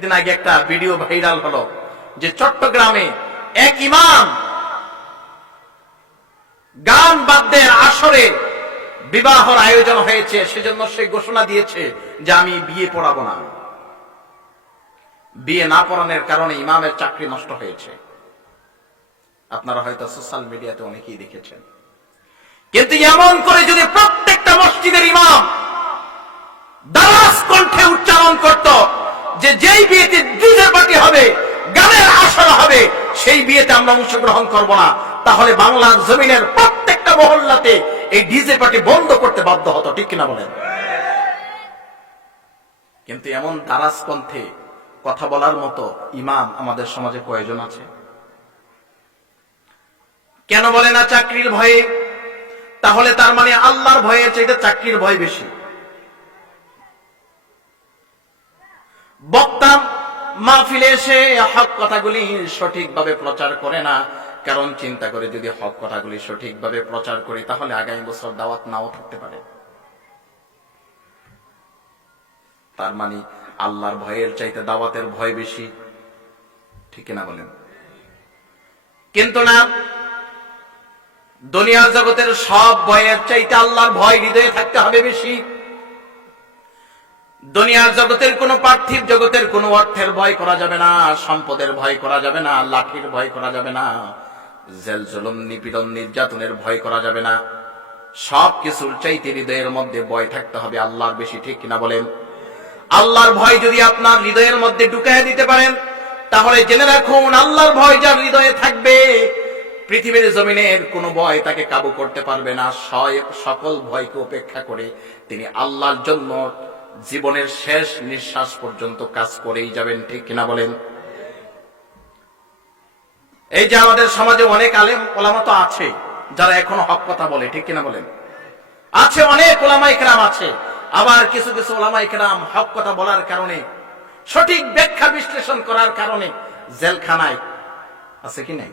দিন আগে একটা ভিডিও ভাইরাল হলো যে চট্টগ্রামে এক ইমাম গান বাদ্যের আসরে বিবাহর আয়োজন হয়েছে, সেজন্য সে ঘোষণা দিয়েছে যে আমি বিয়ে পড়াবো না। বিয়ে না পড়ানোর কারণে ইমামের চাকরি নষ্ট হয়েছে। আপনারা হয়তো সোশ্যাল মিডিয়াতে অনেকেই দেখেছেন। কিন্তু এমন করে যদি প্রত্যেকটা মসজিদের ইমাম দারাজ কণ্ঠে উচ্চারণ করত যে যেই বিয়েতে ডিজে পার্টি হবে, গানের আসর হবে, সেই বিয়েতে আমরা অংশগ্রহণ করব না, তাহলে বাংলার জমিনের প্রত্যেকটা মহল্লাতে এই ডিজে পার্টি বন্ধ করতে বাধ্য হতো। ঠিক কিনা বলেন? কিন্তু এমন দারাজ কণ্ঠে কথা বলার মতো ইমাম আমাদের সমাজে প্রয়োজন আছে? কেন বলে না? চাকরির ভয়ে। তাহলে তার মানে আল্লাহর ভয়ের চাইতে চাকরির ভয় বেশি। বক্তা মাহফিলে এসে হক কথাগুলি সঠিকভাবে প্রচার করে না, কারণ চিন্তা করে যদি হক কথাগুলি সঠিকভাবে প্রচার করি তাহলে আগামী বছর দাওয়াত নাও থাকতে পারে। তার মানে আল্লাহর ভয়ের চাইতে দাওয়াতের ভয় বেশি। ঠিক না বলেন? কিন্তু না, দুনিয়ার জগতের সব ভয়ের চাইতে আল্লাহর ভয় হৃদয়ে থাকতে হবে বেশি। দুনিয়ার জগতের কোন পার্থিব জগতের কোন অর্থের ভয় করা যাবে না, সম্পদের ভয় করা যাবে না, লাঠির ভয় করা যাবে না, জেল জুলুম নিপীড়ন নির্যাতনের ভয় করা যাবে না। সব কিছুর চাইতে হৃদয়ের মধ্যে ভয় থাকতে হবে আল্লাহর বেশি। ঠিক কিনা বলেন? আল্লাহর ভয় যদি আপনার হৃদয়ের মধ্যে ঢুকাইয়া দিতে পারেন, তাহলে জেনে রাখুন আল্লাহর ভয় যার হৃদয়ে থাকবে, পৃথিবীর জমিনের কোন ভয় তাকে কাবু করতে পারবে না। সকল ভয়কে উপেক্ষা করে তিনি আল্লাহর জন্য জীবনের শেষ নিঃশ্বাস পর্যন্ত কাজ করেই যাবেন। ঠিক কিনা বলেন? এই যে আমাদের সমাজে অনেক আলেম ওলামা তো আছে যারা এখনো হক কথা বলে। ঠিক কিনা বলেন? আছে, অনেক ওলামা ইকরাম আছে। আবার কিছু কিছু ওলামা ইকরাম হক কথা বলার কারণে, সঠিক ব্যাখ্যা বিশ্লেষণ করার কারণে জেলখানায় আছে কি নাই?